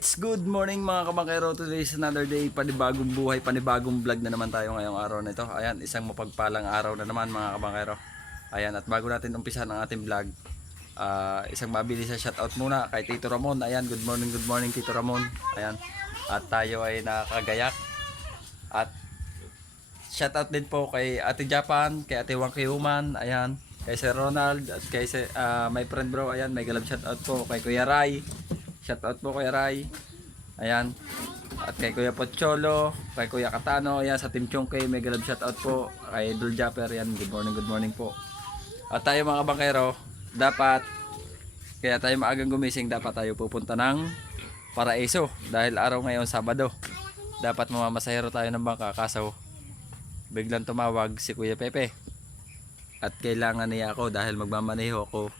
Alright, good morning mga kabangkero. Today is another day, panibagong buhay, panibagong vlog na naman tayo ngayong araw na ito. Ayan, isang mapagpalang araw na naman mga kabangkero. Ayan, at bago natin umpisan ang ating vlog, isang mabilis sa shoutout muna kay Tito Ramon. Ayan, good morning Tito Ramon. Ayan, at tayo ay nakagayak. At shoutout din po kay Ate Japan, kay Ate Wangki Human, ayan, kay Sir Ronald, at kay my friend bro, ayan, may galab shoutout po kay Kuya Ray. Shoutout po Kuya Ray. Ayan. At kay Kuya Pocholo, kay Kuya Katano, ayan, sa Team Chongkay, may galab shoutout po kay Dul Japper, ayan, good morning po. At tayo mga kabangkero, dapat kaya tayo maagang gumising, dapat tayo pupunta ng Paraiso dahil araw ngayon Sabado. Dapat mamamasahero tayo ng bangka, kaso biglang tumawag si Kuya Pepe. At kailangan niya ako dahil magmamaneho ako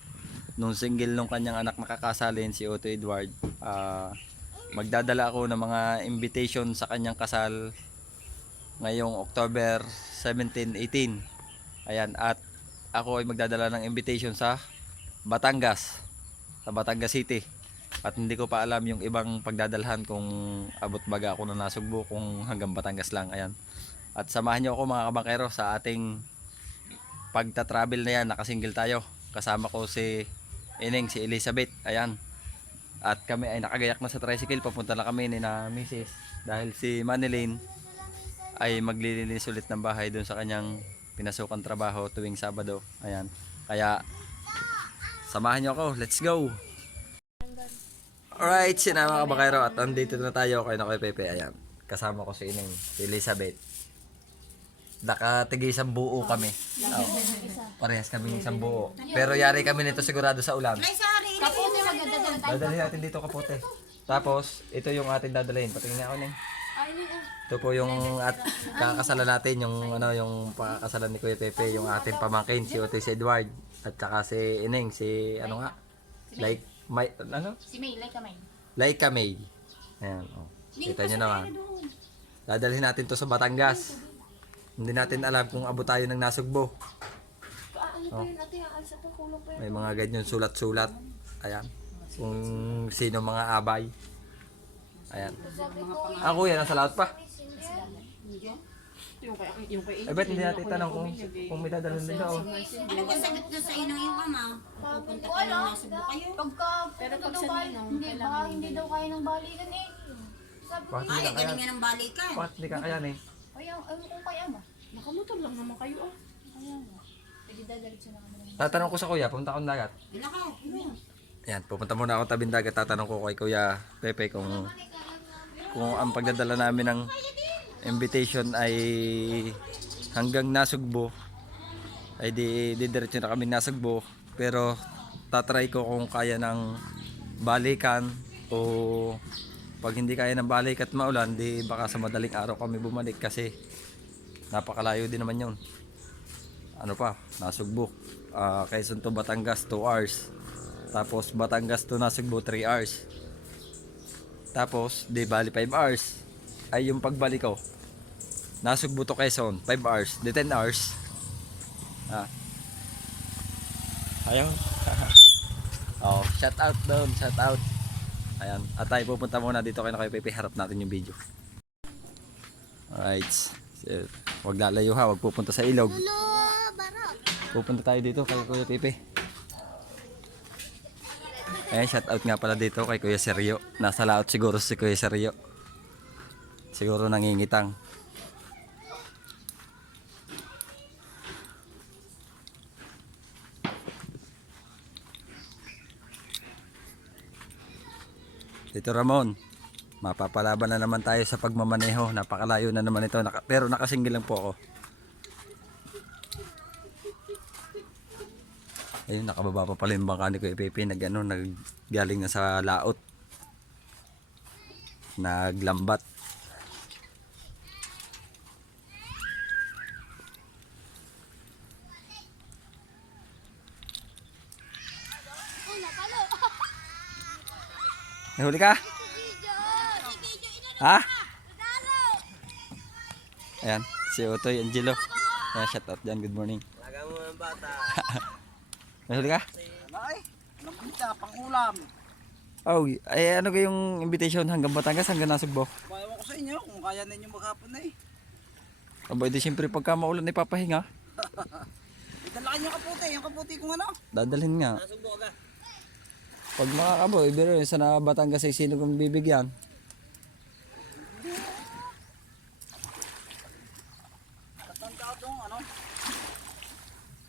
nung single nung kanyang anak nakakasalin, si Otto Edward. Magdadala ako ng mga invitation sa kanyang kasal ngayong October 17, 18. Ayan, at ako ay magdadala ng invitation sa Batangas, sa Batangas City. At hindi ko pa alam yung ibang pagdadalhan, kung abot baga ako na Nasugbo, kung hanggang Batangas lang. Ayan. At samahan niyo ako mga kabangkero sa ating pagta-travel na yan. Nakasingle tayo. Kasama ko si Ineng, si Elizabeth. Ayan. At kami ay nakagayak na sa tricycle. Papunta na kami ni na Mrs. Dahil si Manilyn ay maglilinis ulit ng bahay doon sa kanyang pinasukan trabaho tuwing Sabado. Ayan. Kaya samahan niyo ako. Let's go! Alright, sinama ka ba kayo? At andito na tayo kay Pepe. Ayan. Kasama ko si Ineng, si Elizabeth. Nakatigay isang buo kami. Oh, parehas kami isang buo. Pero yari kami nito sigurado sa ulan. Kapote magdadala tayo. Dadalhin natin dito kapote. Tapos, ito yung ating dadalhin. Patingin ako Neng. Ito po yung kakasalan natin, yung yung pakakasalan ni Kuya Pepe, yung ating pamangkin, si Otis Edward. At saka si Ineng, si ano nga? Like, Si May, like May. Laika May. Ayan, oh. Kita nyo naman. Dadalhin natin to sa Batangas. Hindi natin alam kung abot tayo ng Nasugbo. Oh. May mga ganyan sulat-sulat. Ayan. Kung sino mga abay. Ayan. Ako yan, nasa laot pa. Eh, ba't hindi natin tanong kung may dadalhin din ako? Ano ba sagot na sa inong yung ama? Pupunta ka ng Nasugbo kayo? Pero pag sa ninong, Hindi daw kaya ng balikan eh. Sabi ko, Bakit hindi Ay, ka galing kaya? nga ng balikan. Bakit hindi ka kaya eh? ayaw ko kaya ba? nakamotor lang naman kayo ah. Ayaw mo. Pwede dadalit siya naman. Tatanong ko sa kuya, pumunta akong dagat. Bilakaw. Ayan, pupunta muna ako tabing dagat. Tatanong ko kay Kuya Pepe kung ang pagdadala namin ng invitation ay hanggang Nasugbo, ay diretso na kami Nasugbo. Pero tatry ko kung kaya ng balikan, o pag hindi kaya ng balik at maulan, di baka sa madaling araw kami bumalik kasi napakalayo din naman yun. Ano pa, Nasugbo, Quezon to Batangas 2 hours. Tapos Batangas to Nasugbo 3 hours. Tapos di bali 5 hours. Ay yung pagbalik ko, Nasugbo to Quezon 5 hours, di 10 hours. Ayaw. Oh, shout out doon, shout out. Ayan, at tayo pupunta muna dito kay Pepe, harap natin yung video. Alright. So, wag lalayo ha, wag pupunta sa ilog. Pupunta tayo dito kay Kuya Pepe. Ayan, shout out nga pala dito kay Kuya Sergio. Nasa laot siguro si Kuya Sergio. Siguro nangingitang. Tito Ramon, mapapalaban na naman tayo sa pagmamaneho. Napakalayo na naman ito, pero nakasinggil lang po ako. Ayun, nakababa pa pala yung bangka ni Kuya Pepe. Naggaling na sa laot. Naglambat. Nahuli ka? Ha? Ayan, si Otoy Angelo. Ayan, shout out dyan, good morning. Laga mo ng bata. Nahuli ka? Ay, alam ko nita, pang ulam. Oh, ay ano kayong invitation hanggang Batangas, hanggang Nasugbo? Ewan ko sa inyo kung kaya ninyo maghapon na eh. Aba, di siyempre pagka maulan ay papahinga. Idalakan yung kaputi kung ano. Dadalhin nga. Nasundo ka. Pag makakaboy, biro yun, sa Batangas ay sino kong bibigyan? Tatanda ko itong ano.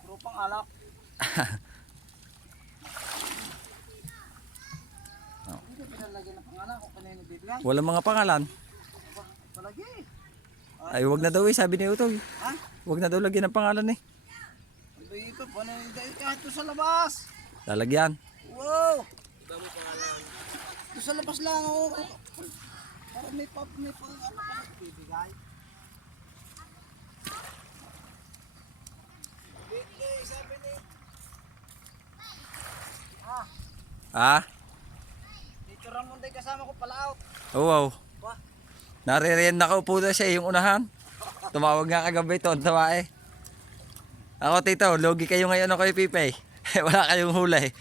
Grupang alak. Hindi pinalagyan ng pangalan kung kanino bibigyan. Walang mga pangalan. Palagi. Ay, wag na daw eh, sabi ni Utoy. Ha? Wag na daw lagyan ng pangalan eh. Abay ito, paano yung kahit ito sa labas. Lalagyan. Wow! Ito sa labas lang ako. Para may ano pa sa bibigay. Bigay, sabi ni. Ah? Dito Ramon day kasama ko pala out. Oh, wow. Ba? Naririyan nakaupo na siya yung unahan. Tumawag nga kagabi ito, ang tawa eh. Ako tito, logi kayo ngayon ako Pipay. Wala kayong huli.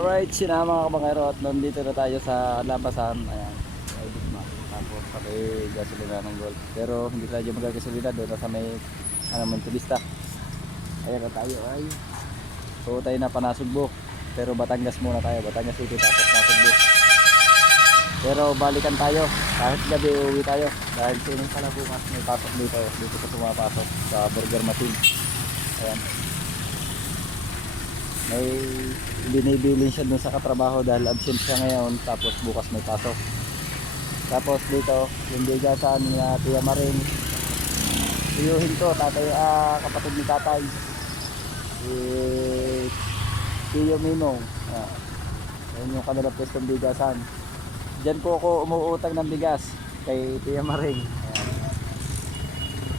Alright, sinama mga kabangero at nandito na tayo sa labasan. Ayan, ay Bisma. Tapos kami gasolina ng gold. Pero hindi tayo magagasolina doon sa may Montevista. Ayan na tayo ay. So tayo na Panasugbo. Pero Batangas muna tayo. Batangas City tapos Nasugbo. Pero balikan tayo. Kahit gabi uwi tayo. Dahil sinong pala bukas may pasok dito. Dito ko pumapasok sa burger machine. Ayan. May binibilin siya dun sa katrabaho dahil absent siya ngayon. Tapos bukas may pasok. Tapos dito yung bigasan ni Tia Maring. Siyuhin to. Tatay, kapatid ni tatay. Tiyo Minong. Yan yung kanila pwestong bigasan. Diyan po ako umuutang ng bigas kay Tia Maring.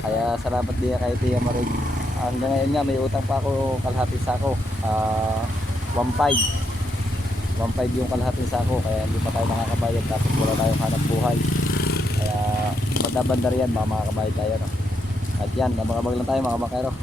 Kaya salamat din kay Tia Maring. Hanggang ngayon nga may utang pa ako kalahating sako. 1.5 yung kalahating sako. Kaya hindi pa tayo makakabayad tapos wala tayong hanap buhay. Kaya bandar yan makakabayad tayo. No? At yan, abang-abang lang tayo mga makero.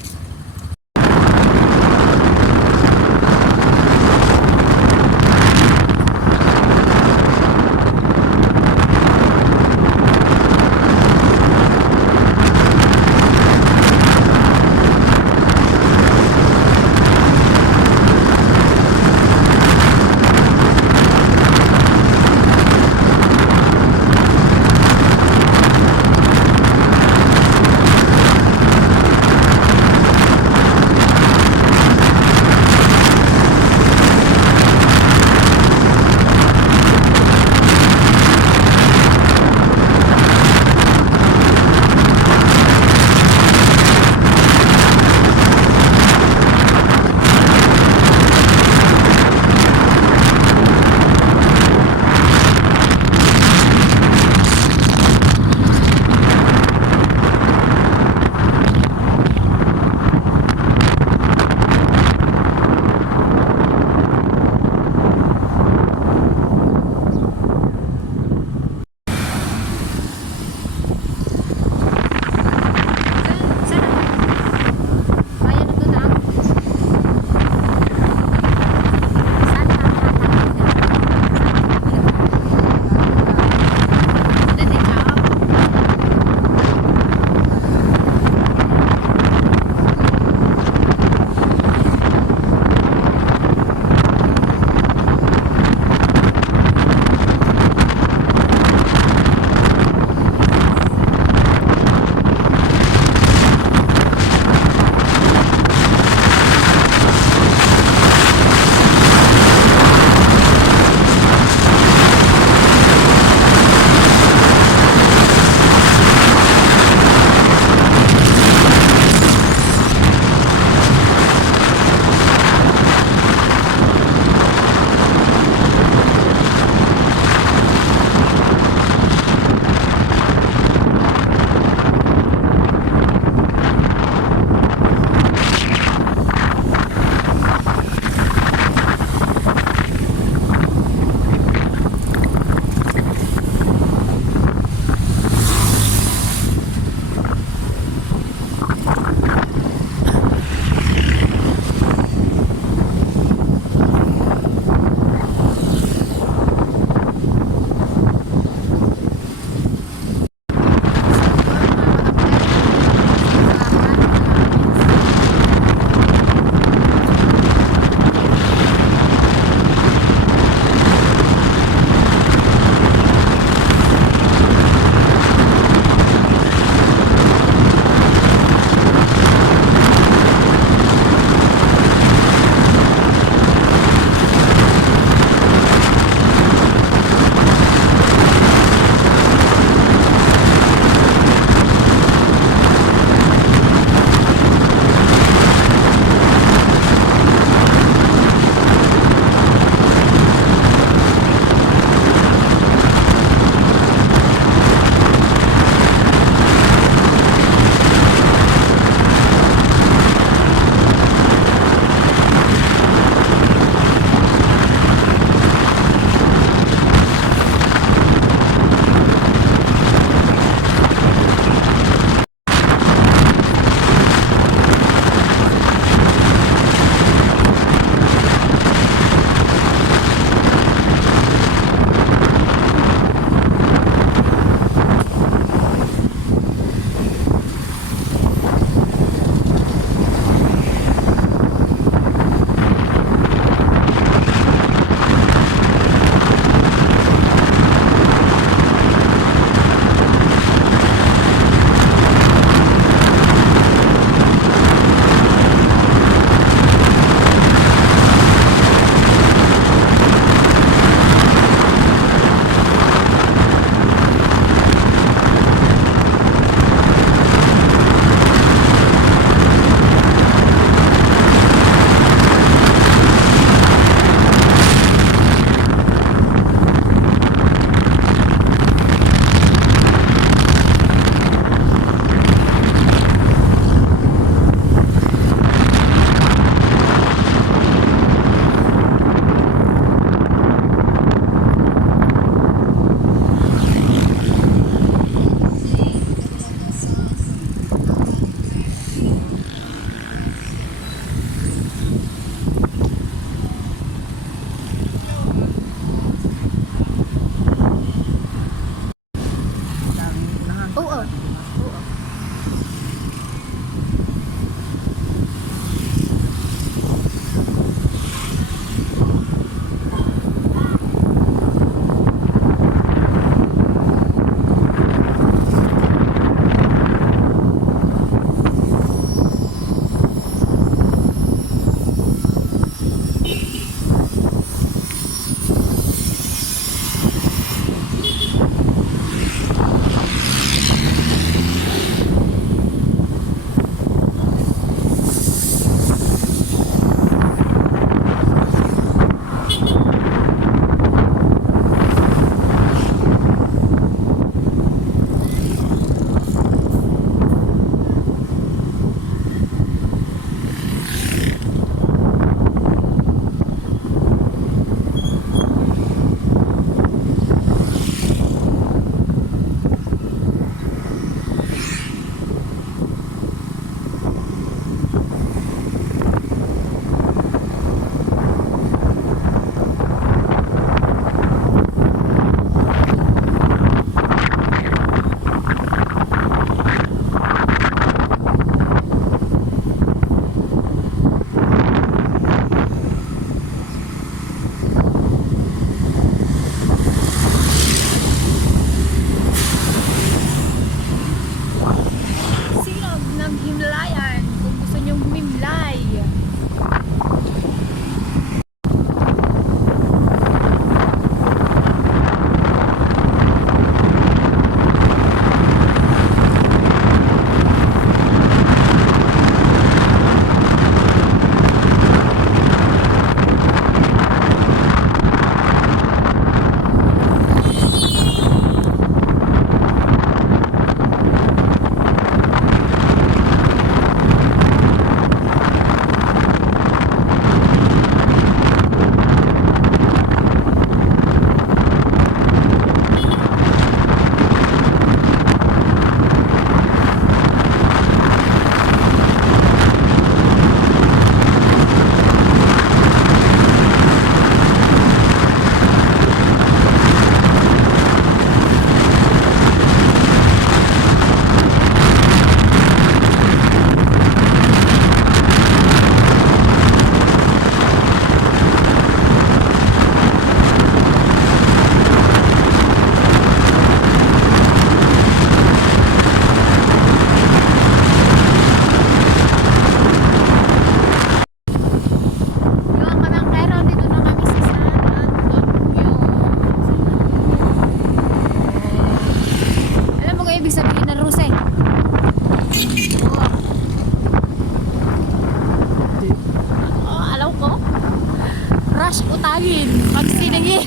crush utangin. Pag siningil.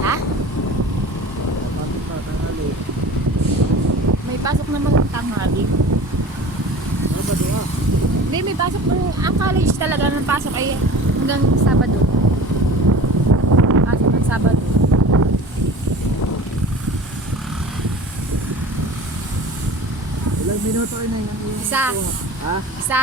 Ha? May pasok naman ng tanghali. Hindi, may pasok ng ang college talaga ng pasok ay hanggang Sabado. Pasok ng Sabado. Ilang minuto rin na yung Isa. Ha? Isa.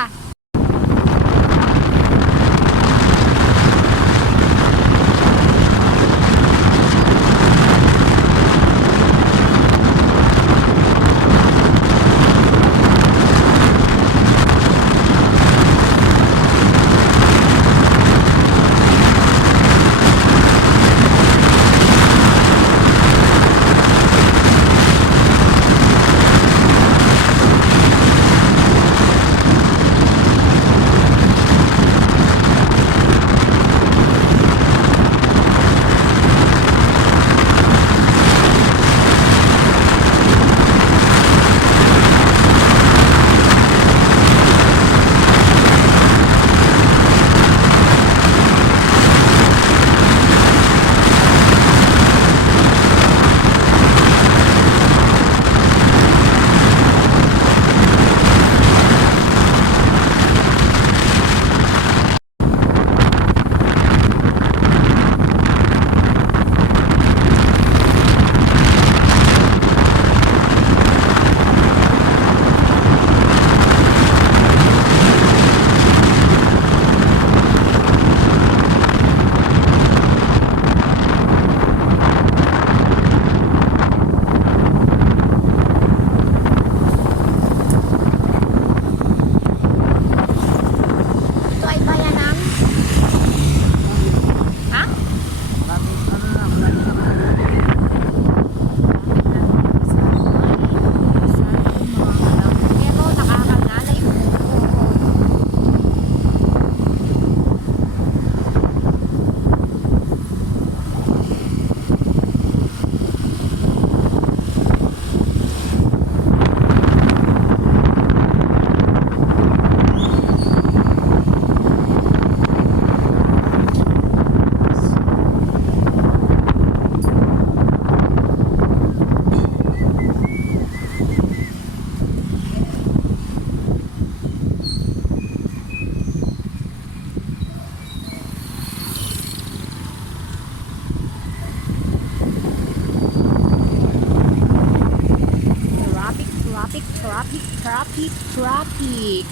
Ito ay bayan ng... Ha? Pero nakakangalay mo. Traffic.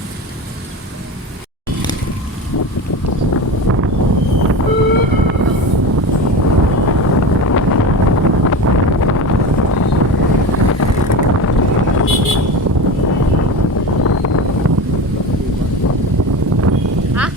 Ha?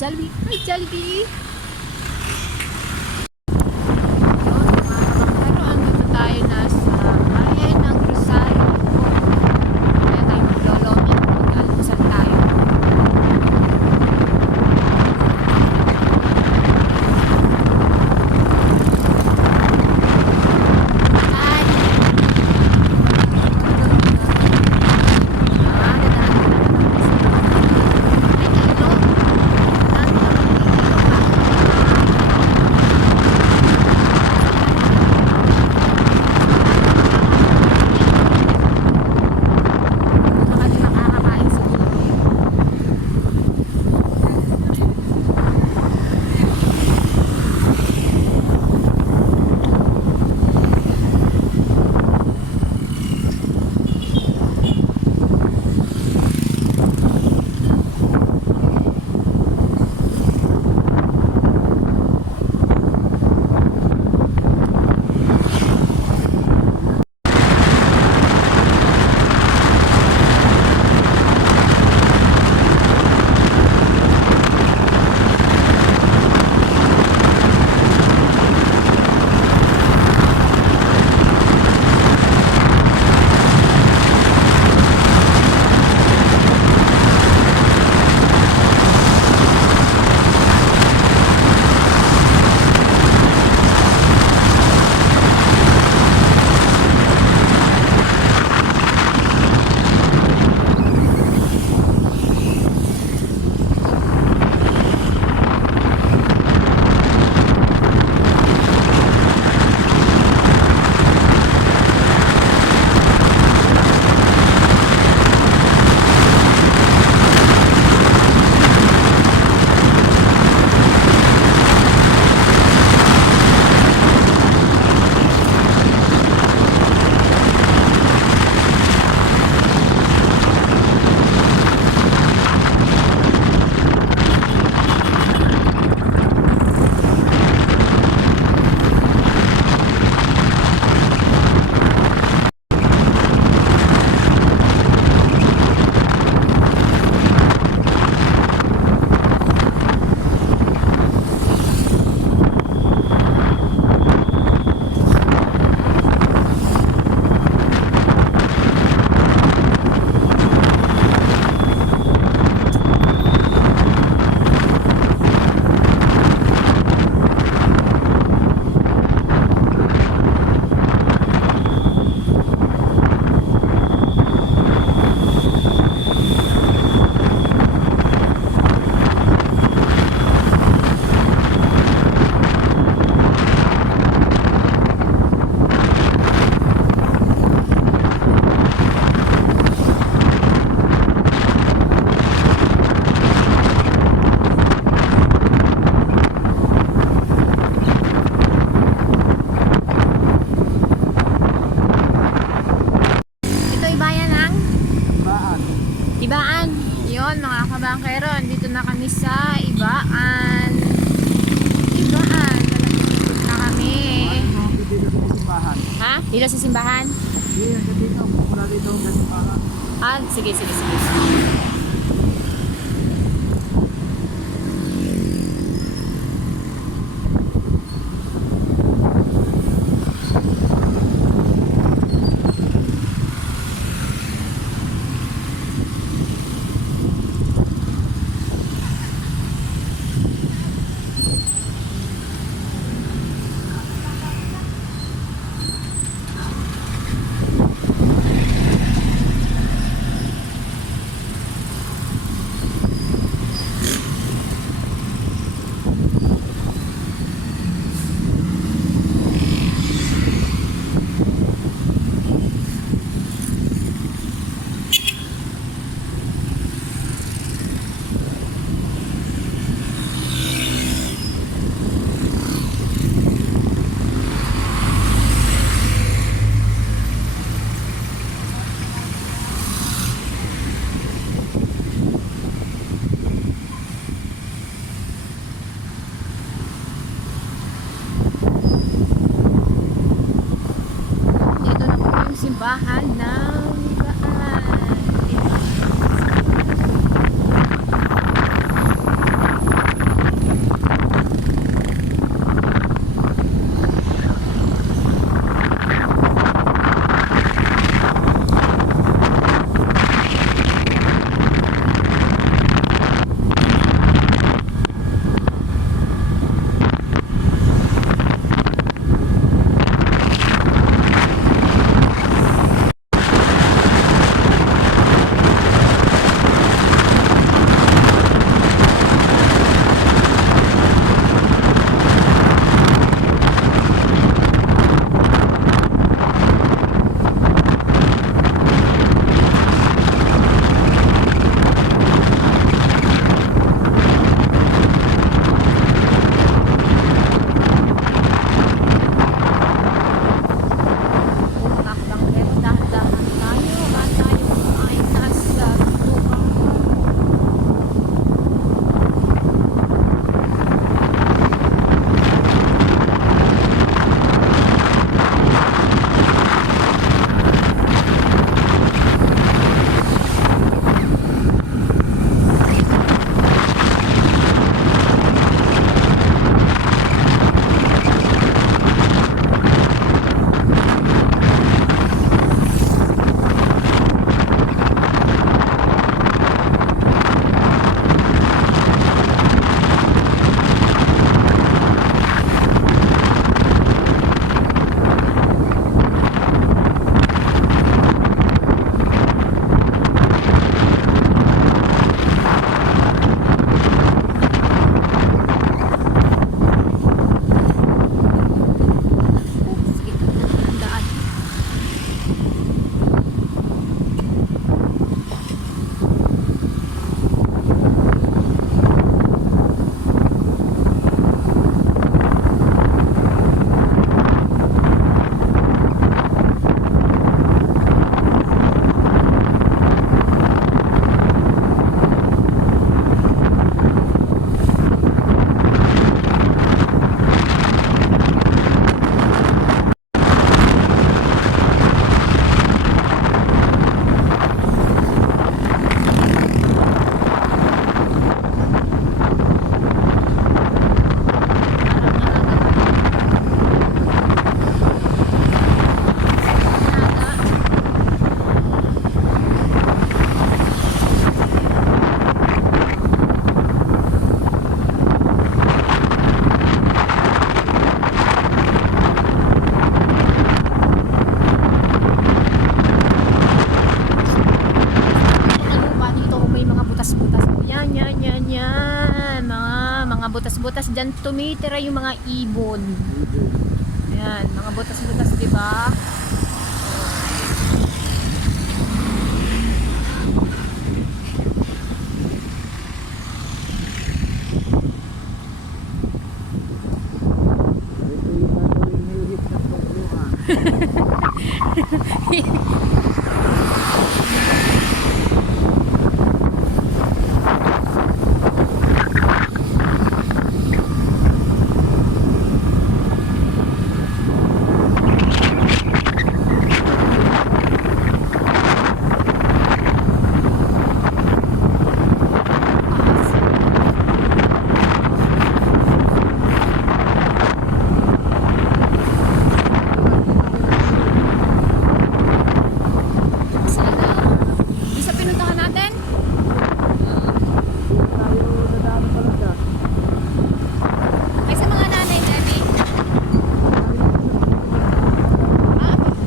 Jollibee. Hi, Jollibee! Pero andito tayo na sa bayan ng Rosario. Kaya tayo magloloto. Mag-almusal tayo. Hi! kabangkero, andito na kami sa Ibaan. Ibaan, malapit na kami. Ha? Dito sa simbahan? Dito, mula dito sa simbahan. Ah, sige. Dito na po yung simbahan ng Ibaan. dyan tumitira yung mga ibon. Ayan, mga butas-butas, di ba? Ito yung gagawin hihit ng pagbuhan. Isa pinuntahan natin? Tayo nadaan talaga. Ay, sa mga nanay, Debbie.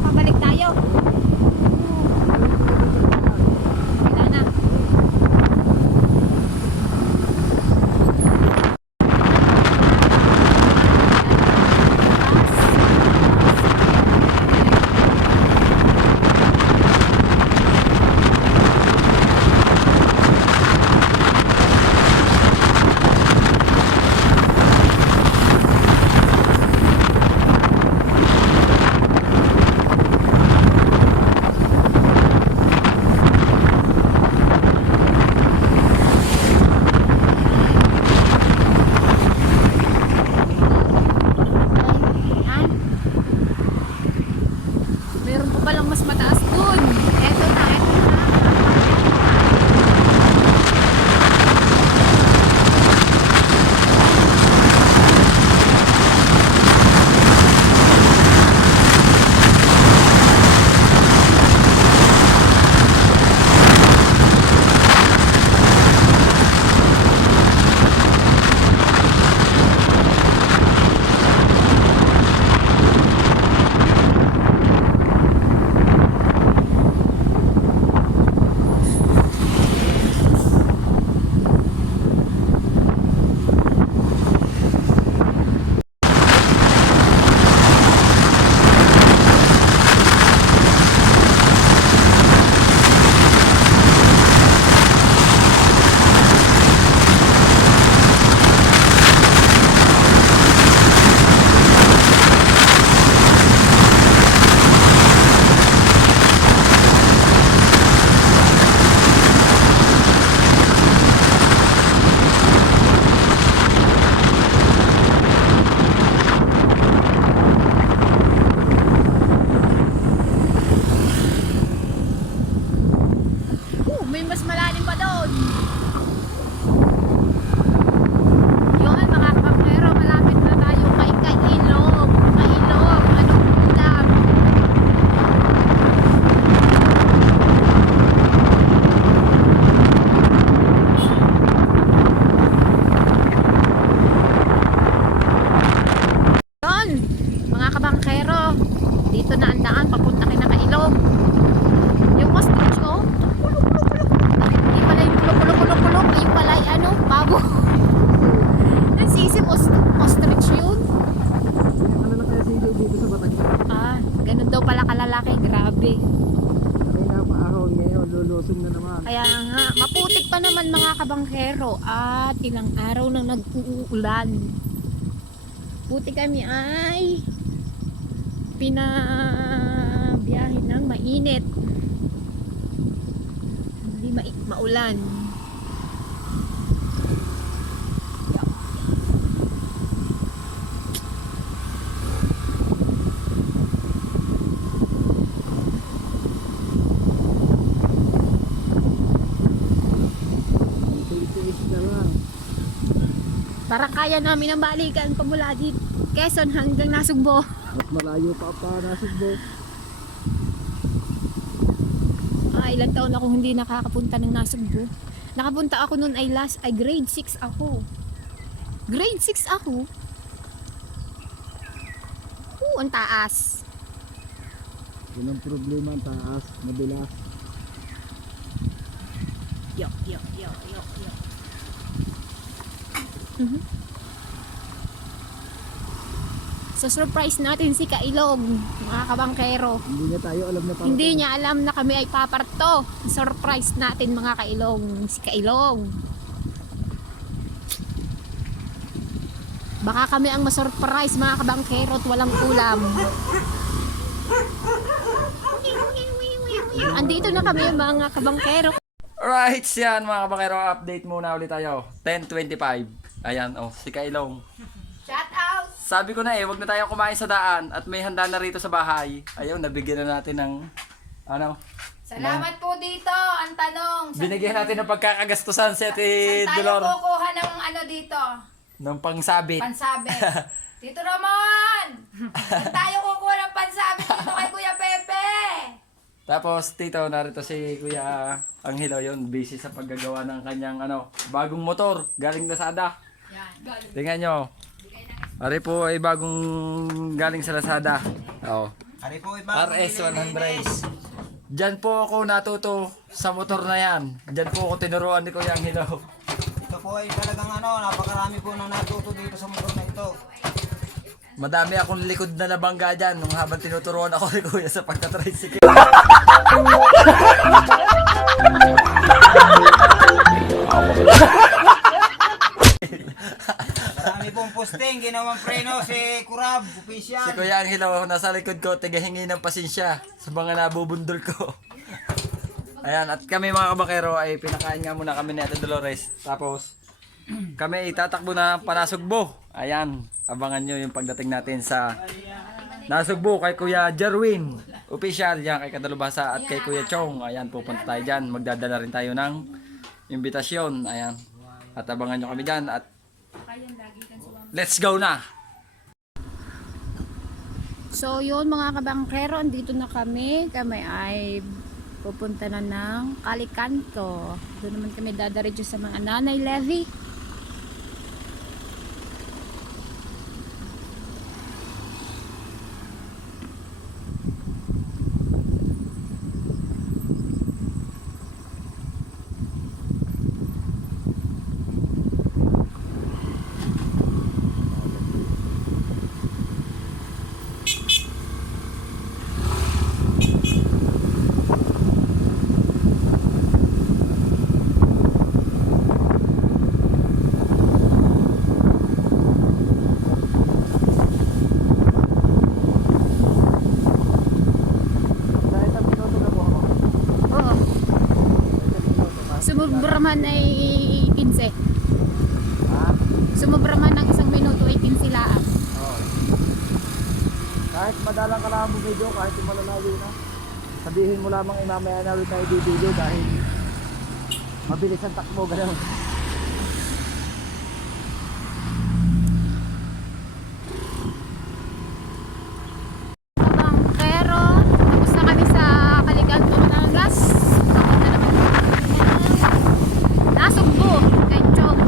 Pabalik tayo. Wala na. Yan. Meron pa palang mas mataas dun. Eto na, eto na. May mas malalim pa doon. Yun, mga kapapero, malapit na tayo kay Kailog. Kailog, anong ulam? Yun, mga kabangkero, dito na ang daan papunta kay na Kailog. Yung ostrich, oh. Hindi pala yung kulok-kulok-kulok-kulok. Yung pala yung ano, pabo. Nansisip, ostrich yun. Ano na kaya silo dito sa Batangas? Ah, ganun daw pala kalalaki. Grabe. Ay napaahon ngayon, lulusong na naman. Kaya nga, maputik pa naman mga kabangkero. At ilang araw nang nag-uulan. Puti kami ay pinabiyahe ng mainit. Hindi maulan. Tiis na lang. Para kaya namin ang balikan pamula dito Quezon hanggang Nasugbo. Mas malayo pa Nasugbo. Ilang taon ako hindi nakakapunta ng Nasugbo. Nakapunta ako noon ay grade 6 ako. Grade 6 ako. Ang taas. Yun ang problema, ang taas, madulas. Yo. So surprise natin si Kailog, mga kabangkero. Hindi niya tayo alam na Hindi niya alam na kami ay paparto. Surprise natin mga Kailog, si Kailog. Baka kami ang masurprise mga kabangkero at walang ulam. Andito na kami mga kabangkero. Alright, yan mga kabakero, update muna ulit tayo. 10:25. Ayan, oh, si Kailong. Shout out! Sabi ko na wag na tayo kumain sa daan at may handa na rito sa bahay. Ayaw, nabigyan na natin ng ano, Salamat po dito. Ang tanong, binigyan natin ng pagkakagastusan si Ate saan tayo Dolor kukuha ng ano dito? ng pangsabit. Pansabi. Tito Ramon! Saan tayo kukuha ng pansabi dito kay Kuya Pepe? Tapos tito, narito si Kuya Angelo yon, busy sa paggagawa ng kanyang ano, bagong motor galing Lazada. Yan. Tingnan nyo. Ari po ay bagong galing sa Lazada. Oh. Ari po iba. RS100. Diyan po ako natuto sa motor na yan. Diyan po ako tinuruan ni Kuya Angelo. Ito po ay talagang ano, napakarami po nang natuto dito sa motor na ito. Madami akong likod na nabangga dyan nung habang tinuturuan ako ni Kuya sa pagka-tricycle. Marami pong posting, ginawang preno si Kurab, official. Si Kuya Angelo nasa likod ko, tigahingi ng pasensya sa mga nabubundol ko. Ayan, at kami mga kabakero ay pinakain nga muna kami ni Ate Dolores. Tapos kami itatakbo na Panasugbo. Ayan, abangan nyo yung pagdating natin sa Nasugbo kay Kuya Jerwin. Official yan kay Kadalubhasa at kay Kuya Chong. Ayan, pupunta tayo dyan. Magdadala rin tayo ng imbitasyon. Ayan. At abangan nyo kami dyan. At let's go na! So yun mga kabangkero, andito na kami. Kami ay pupunta na ng Calicanto. Doon naman kami dadaretso sa mga Nanay Levy. Oo. Sumubra man ay 15. Sumubra man ng isang minuto ay 15 laan. Kahit madalang ka lang video, kahit yung malalayo na, sabihin mo lamang mamaya na rin tayo video dahil mabilis ang takbo, gano'n. Pero tapos na kami sa Calicanto ng gas. Papunta naman kami ng Nasugbo kay Chong.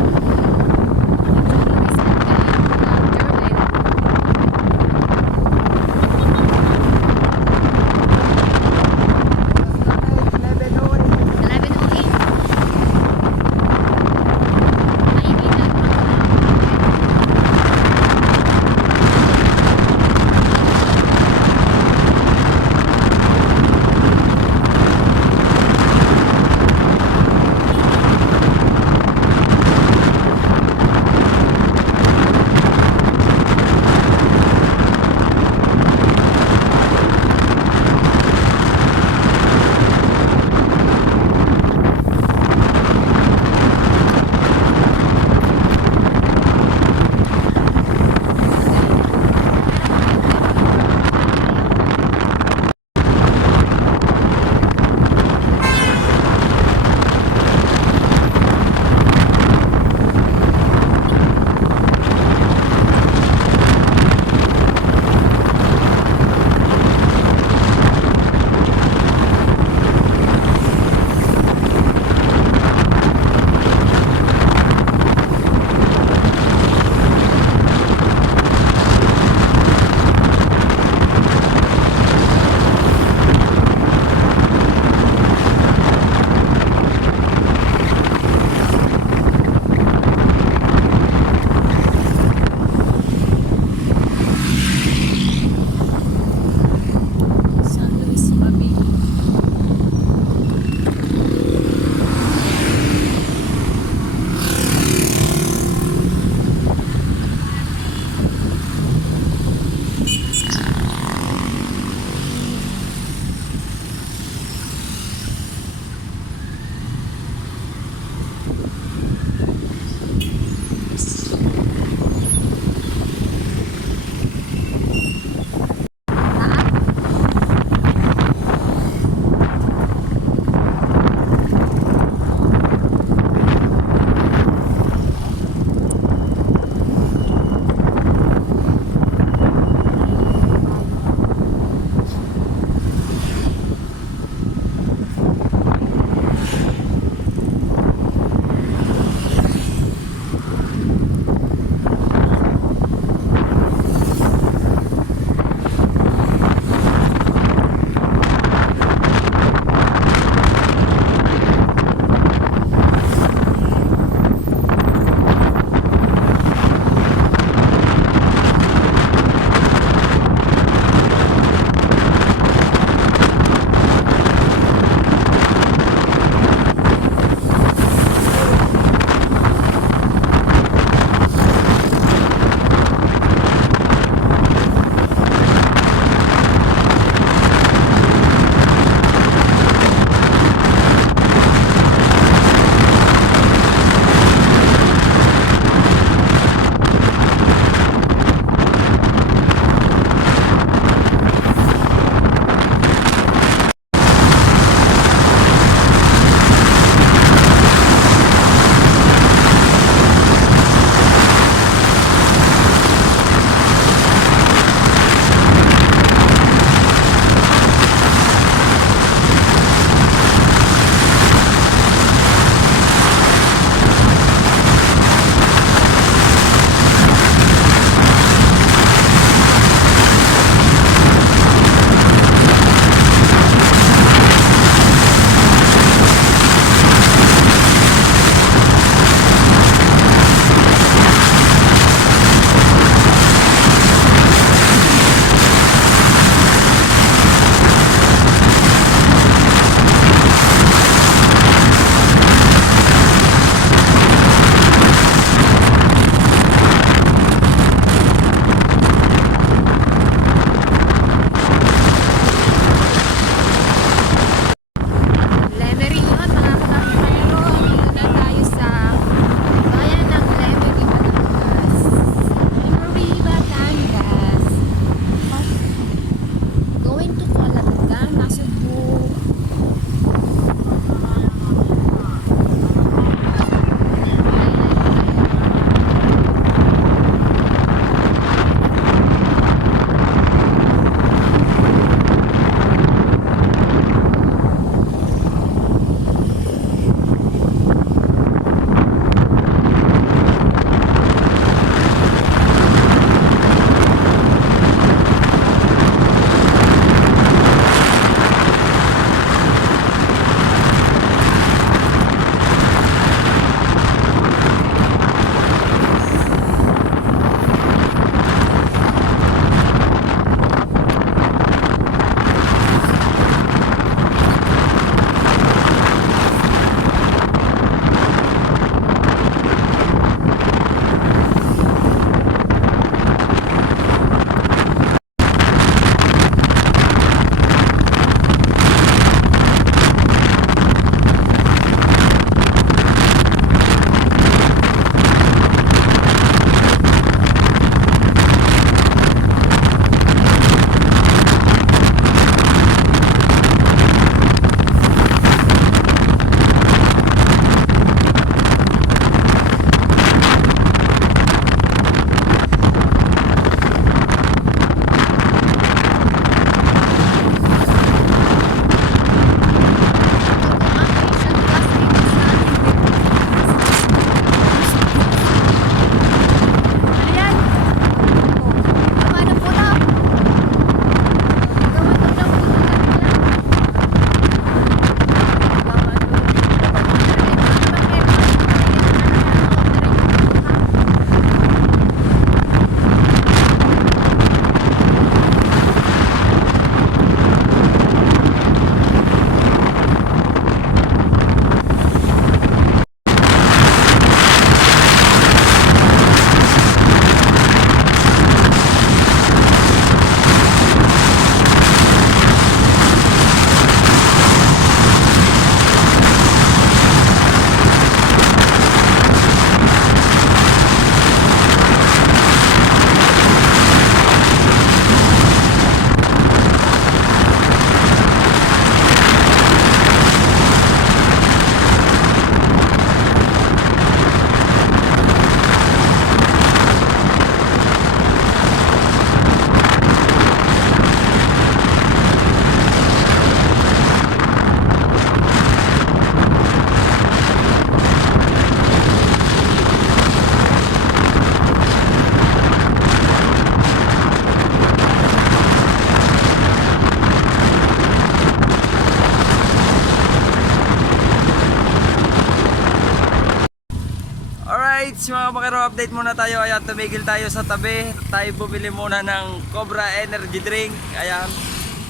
mga kabakero, update muna tayo. Ayan, tumigil tayo sa tabi. Tayo bumili muna ng Cobra Energy Drink. Ayan.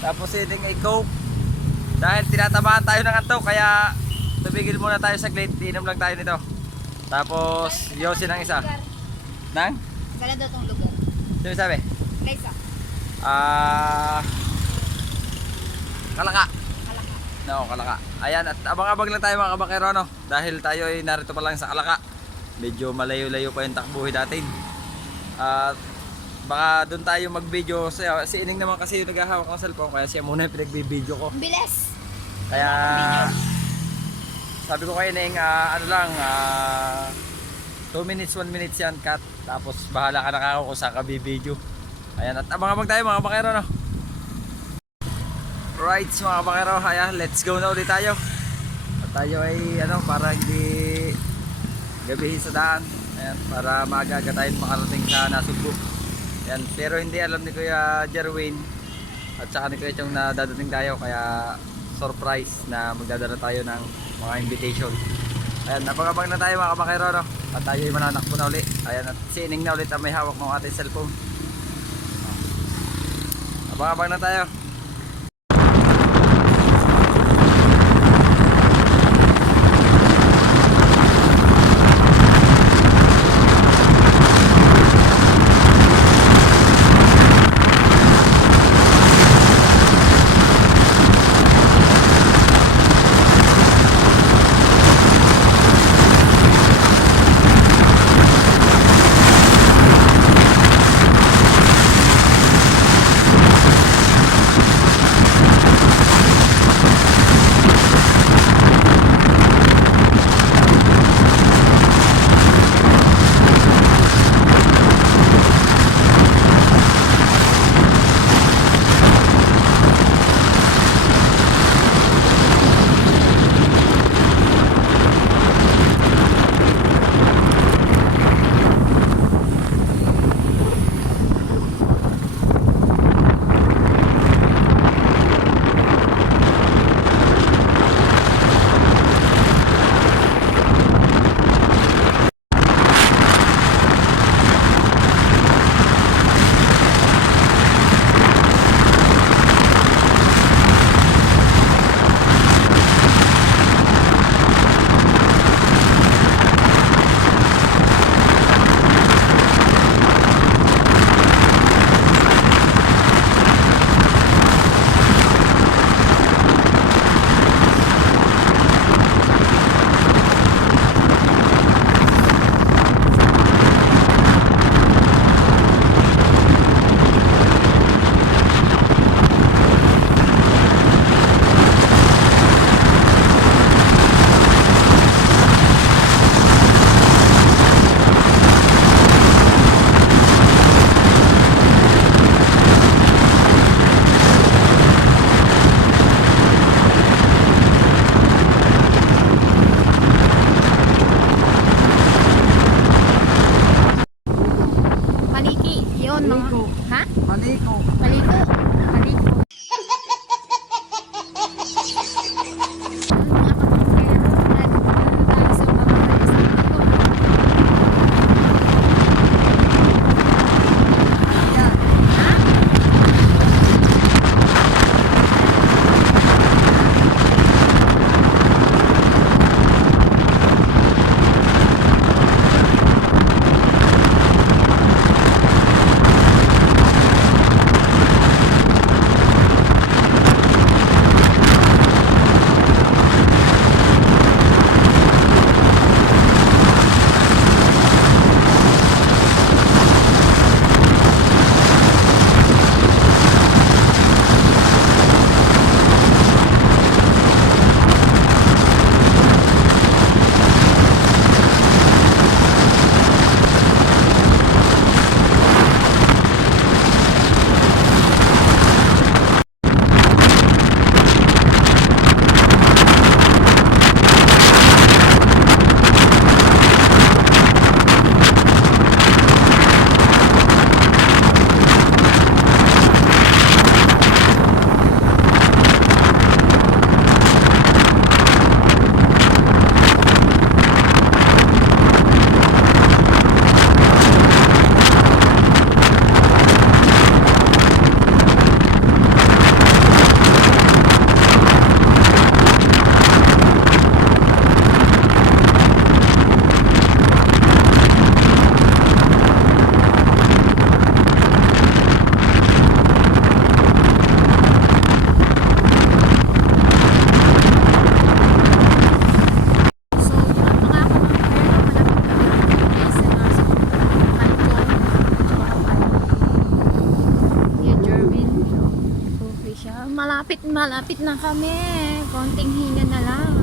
Tapos iting ay Coke. Dahil tinatamaan tayo ng antok, kaya tumigil muna tayo saglit. Inom lang tayo nito. Tapos yosin ang isa. Nang? Gala daw tong lugar. Sino sabi? Guys, Kalaka. Kalaka. No, Kalaka. Ayan, at abang-abang lang tayo mga kabakero, no? Dahil tayo ay narito pa lang sa Kalaka. Medyo malayo-layo pa yung takbuhin natin. At baka doon tayo mag-video. Si Ining naman kasi yung naghahawak ng cellphone, kaya siya muna yung pinag-video ko. Ang bilis. Kaya sabi ko kay Ining, 2 minutes, 1 minute yan cut. Tapos bahala ka na kako kung saan ka bibidyo. Ayan, at abang-abang tayo mga kabakero, no? Right, mga kabakero, ayan, let's go na ulit tayo. At tayo ay para hindi gabihin sa daan. Ayan, para maaga tayo makarating sa Nasugbu. Ayan, pero hindi alam ni Kuya Jerwin at saka ni Kuya Chong na dadating tayo, kaya surprise na magdadala tayo ng mga invitation. Ayan, napakabang na tayo mga kabakero, no? At tayo ay mananakbo na ulit. Ayan, at si Ining na ulit ang may hawak ng ating cellphone. Abang-abang na tayo. Malapit na kami. Konting hinga na lang.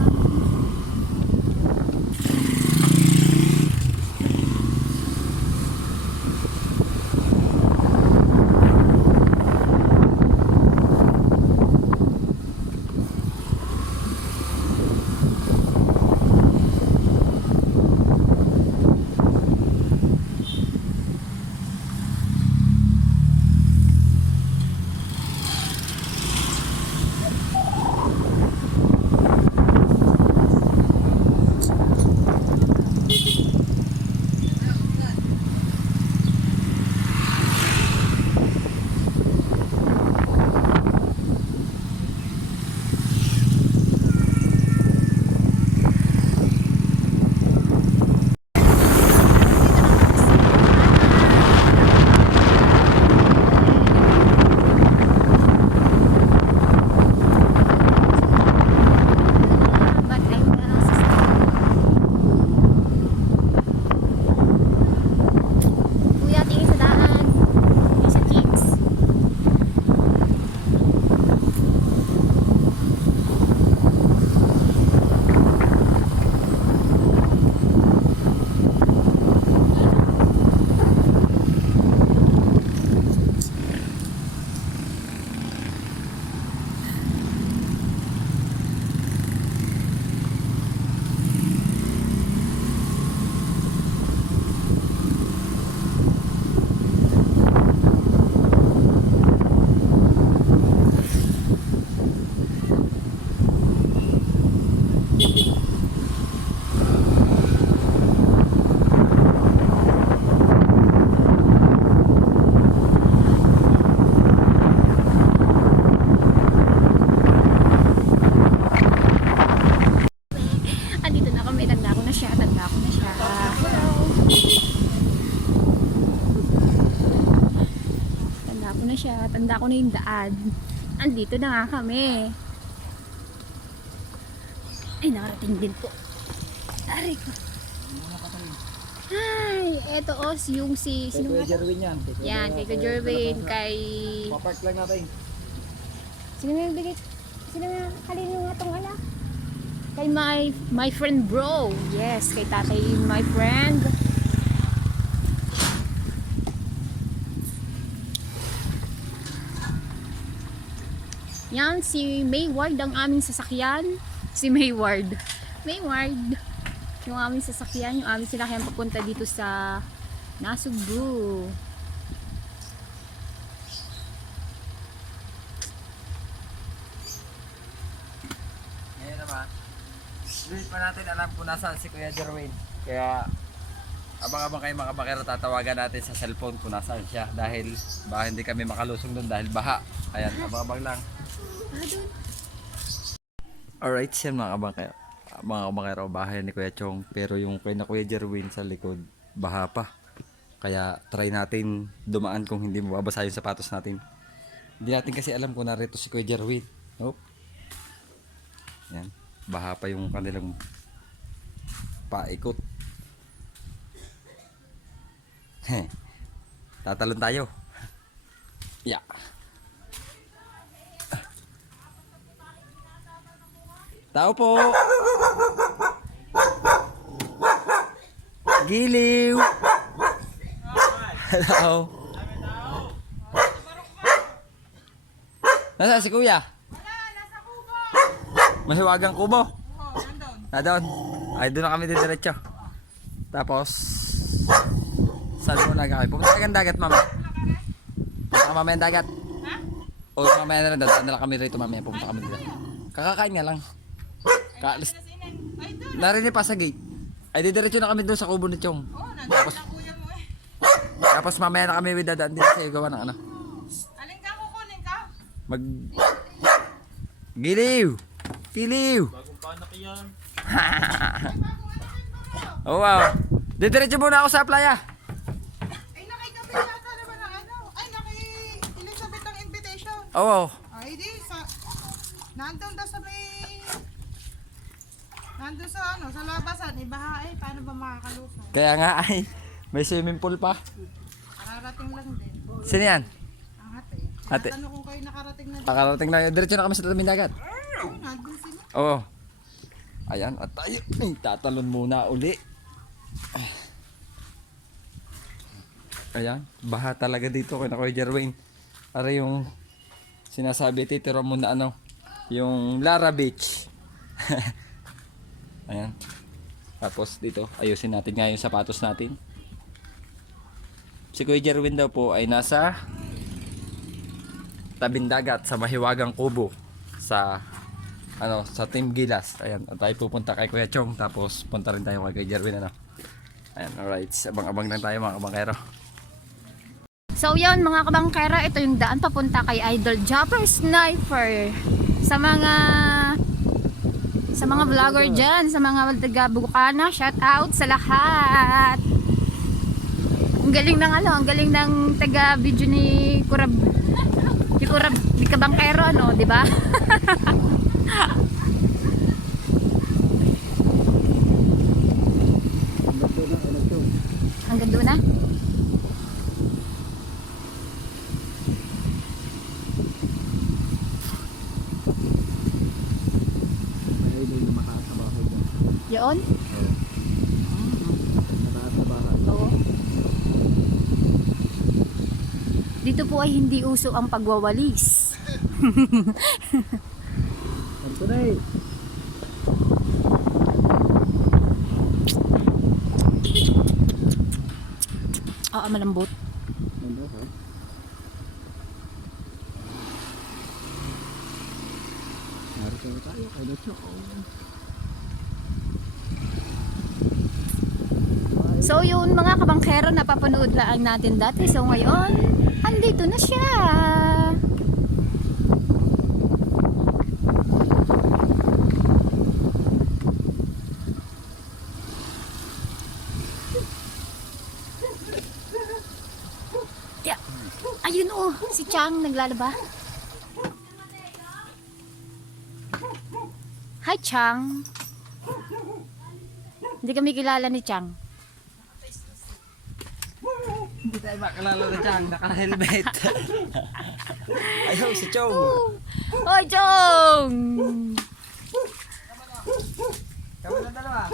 Kuya, tingin sa daan. Tingin sa jeeps. Andito na kami. Tanda ko na siya. Tanda ko na siya. Tanda ko na siya. Tanda ko na yung daan. Andito na nga kami. Ay, nakarating din po. Aray ko. Ay, eto yung si... Sino nga to? Jerwin yan. Yan, kay Kuya Jerwin, kay... Papark lang natin. Sino nga yung bigay? Sino nga? Kalino nga tong ala? Kay my friend bro. Yes, kay tatay my friend. Yan, si Mayward ang aming sasakyan. Si Mayward. Mayward. Yung aming sasakyan, yung aming sinakyan papunta dito sa Nasugbu. Ngayon naman, hindi pa natin alam kung nasaan si Kuya Jerwin. Kaya, abang-abang kayo mga bakero, tatawagan natin sa cellphone kung nasaan siya. Dahil, baka hindi kami makalusong doon dahil baha. Ayan, abang-abang lang. Alright, siya mga kabakero, bahay ni Kuya Chong. Pero yung kay na Kuya Jerwin sa likod, baha pa. Kaya try natin dumaan kung hindi mababasa yung sapatos natin. Hindi natin kasi alam kung narito si Kuya Jerwin. Nope. Yan, baha pa yung kanilang paikot. Tatalon tayo. Yeah. Tao po. Giliw. Hello. Nasaan si Kuya? Mahiwagang kubo. Nandun. Ay, doon na kami diretso. Tapos, saan mo na kami? Pupunta ka ng dagat, mama. Pupunta ka mamaya ng dagat. O, mamaya na rin. Dadaan na lang kami rito, mamaya. Pupunta kami dito. Kakakain nga lang. Kaalis. Narinig pa sa gate. Ay, didiretso na kami doon sa kubo ni Chong. Tapos mamaya na kami dadaan din sa gawa ng ano. Alin ka, kukunin ka? Mag... Giliw! Giliw! Bagong panak yan. Oh wow! Didiretso muna ako sa playa. Ay, nakikabit yata naman ng ano. Ay, Elizabeth ang invitation. Oo. Ay, di, nandun daw sa nandun sa ano, sa labasan, ibaha eh, paano ba makakalusong? Kaya nga ay, may swimming pool pa. Kararating lang din. Sino yan? Ang ate. Ate, Ano kung kayo nakarating na nakarating na. Diretso na kami sa tabing dagat. nandun sila? Oo. Ayan, at tayo. Ay, tatalon muna uli. Ayan, baha talaga dito kay Kuya Jerwin. Para yung sinasabi titira mo na ano, yung Lara Beach. Ayan. Tapos dito, ayusin natin nga yung sapatos natin. Si Kuya Jerwin daw po ay nasa tabing dagat sa Mahiwagang Kubo sa ano, sa Team Gilas. Ayan, at tayo pupunta kay Kuya Chong tapos punta rin tayo kay Kuya Jerwin ano. Ayan, alright. Abang-abang lang tayo mga kabangkero. So yun mga kabangkera, ito yung daan papunta kay Idol Jumper Sniper. Sa mga vlogger dyan, sa mga taga Bukana, shout out sa lahat. Ang galing ng ang galing ng taga video ni Kurab. Ni Kabangkero ano, di ba? Hanggang doon na. Ayun yung mataas na bahay dyan. Yun? Mataas na bahay. Oo. Dito po ay hindi uso ang pagwawalis. Ito na eh. Malambot. Nandun ha? Narito na tayo kay Nacho. So yun mga kabangkero, napapanood lang natin dati. So ngayon, andito na siya. Yeah. Ayun oh, si Chang naglalaba. Hi Chang. Hindi kami kilala ni Chang. Hindi tayo makalala na dyan, naka-helmet. Ayaw, si Chong. Hoy Chong! Kami na dalawa.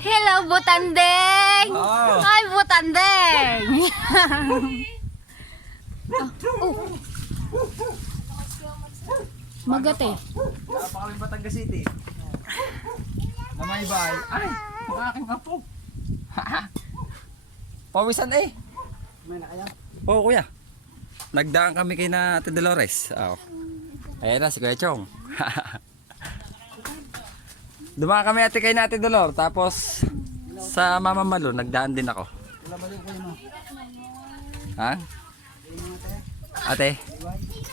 Hello Butandeng! Oh. Hi Butandeng! Oh. Magat eh. Wala pa kami Batangas City. Na may bay. Ay, ang aking apo. Pawisan eh. May na kaya? Oo kuya. Nagdaan kami kay na Ate Dolores. Oh. Ayan na si Kuya Chong. Dumaan kami ate kay na Ate Dolor. Tapos sa Mama Malo nagdaan din ako. Wala ba yung kuya mo? Ha? Ate,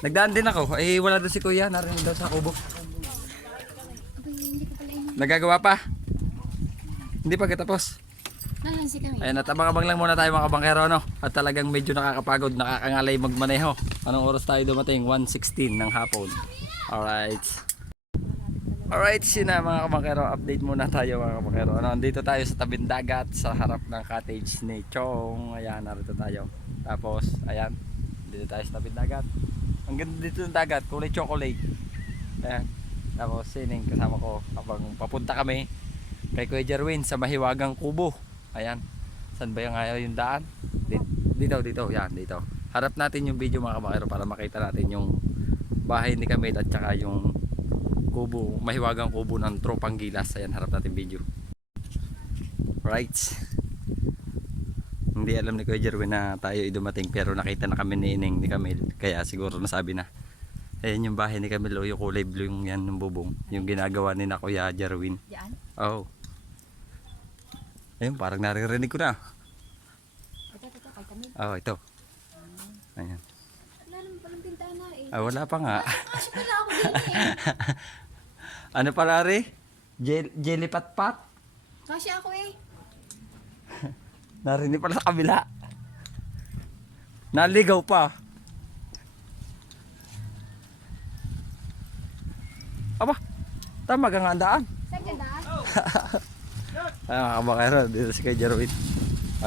nagdaan din ako. Eh wala doon si Kuya, narinig daw sa kubo. Nagagawa pa? Hindi pa katapos. Nahansi kami. Ayan, at abang-abang lang muna tayo mga kabangkero, no? At talagang medyo nakakapagod, nakakangalay magmaneho. Anong oras tayo dumating? 1:16 ng hapon. Alright. Alright, yun na mga kabangkero. Update muna tayo mga kabangkero. Ano, andito tayo sa tabing dagat, sa harap ng cottage ni Chong. Ayan, narito tayo. Tapos, ayan, dito tayo sa tabing dagat. Ang ganda dito ng dagat, kulay chocolate. Ayan. Tapos, sining kasama ko habang papunta kami kay Kuya Jerwin sa Mahiwagang Kubo. Ayan. Saan ba yung daan? Dito. Yan, dito. Harap natin yung video mga kabangkero para makita natin yung bahay ni Camille at saka yung kubo, Mahiwagang Kubo ng Tropang Gilas. Ayan, harap natin video. Right. Hindi alam ni Kuya Jerwin na tayo dumating pero nakita na kami ni Ining ni Camille. Kaya siguro nasabi na. Ayan yung bahay ni Camille, yung kulay blue yung yan ng bubong. Yung ginagawa ni na Kuya Jerwin. Diyan? Oh. Ayun, parang naririnig ko na. Ito, kay kami. Oh, ito. Ayan. Wala naman palang bintana eh. Ah, wala pa nga. Kasi pala ako din eh. Ano pala rin? Jelly pat-pat? Kasi ako eh. Narinig pala sa kabila. Naligaw pa. Aba, tama nga ang daan. Saan ka daan? Ay mga kabakero, dito si Kuya Jerwin.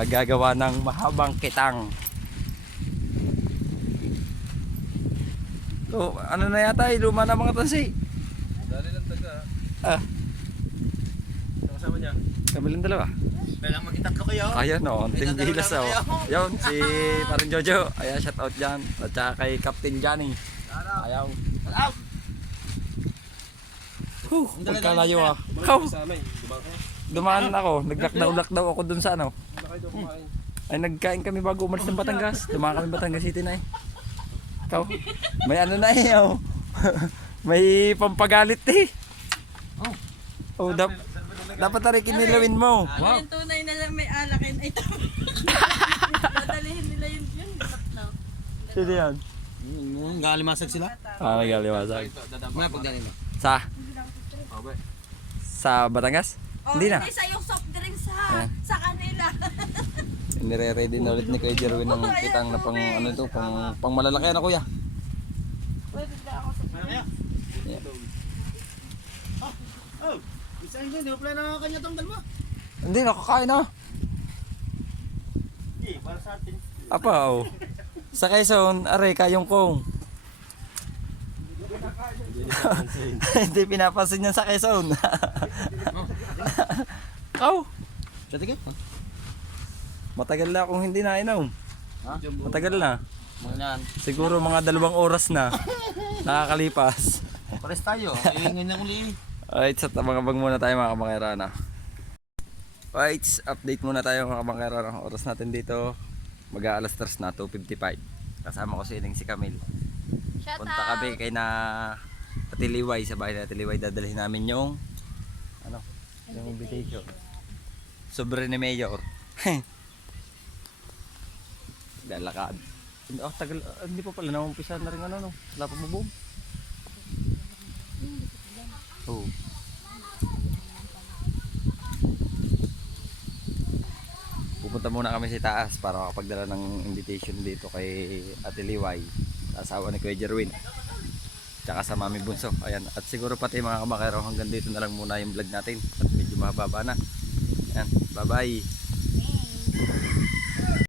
gagawa ng mahabang kitang. Oh, ano na yata, luma na mga tansi. Dali lang taga. Ah, Kasama niya. kami lang dalawa. Kailangan magkitatlo kayo. Ayan o, May Team dadalo Gilas lang o. kayo. Yun, si parang Jojo. Ayan, shout out dyan. At saka kay Captain Johnny. Ayaw. Out! Pagkalayo ah. Kaw, Kasama eh. Diba kayo? dumaan ako. Naglakdaw ako dun sa ano. Wala kayo doon kumain. Ay, nagkain kami bago umalis ng Batangas. Dumaan kami Batangas City na eh. Ikaw, may ano na eh. Oh. May pampagalit eh. Oh, dapat na rin kinilawin mo. Wow. Yung tunay na lang may alakin ay tama. Dadalihin nila yun tatlo. Sino yan? Galimasag sila? Ah, nagaliwasag. Mga pagdanin mo. Sa Batangas? Oh, Hindi na. sa yung soft drinks Ayan. sa kanila. Nire-ready na ulit ni Kuya Jerwin ng kitang na pang ano ito, pang malalaki na kuya. Pwede na ako sa Oh! Isa hindi, hindi mo play na kanya tong dalawa. Hindi, nakakain na. Hindi, para sa atin. Apa, oh. Sa Quezon, aray, kayong kong. Hindi pinapansin yan sa Quezon. Kaw, Dati ka? matagal na akong hindi nainom. Ha? Matagal na. Mga yan. Siguro mga 2 oras na nakakalipas. Pares tayo. Iingin na uli. Alright, sa tabang-abang muna tayo mga kabangkera na. Alright, update muna tayo mga kabangkera na. Oras natin dito, mag-aalas 3 na, 2:55. Kasama ko si Ining si Camille. Shout Punta out. kami kay na Atiliway, sa bahay na Atiliway. Dadalhin namin yung ano, yung invitation. Sobre ni Mayor. Dalakad. Oh, tagal, hindi pa pala naumpisa na rin ano no. Wala pa bubong. Oh. Pupunta muna kami sa taas para makapagdala ng invitation dito kay Ate Liway, asawa ni Kuya Jerwin. Tsaka sa Mami Bunso. Ayan. At siguro pati mga kamakero, hanggang dito na lang muna yung vlog natin. At medyo mahaba na. Ayan. Bye bye.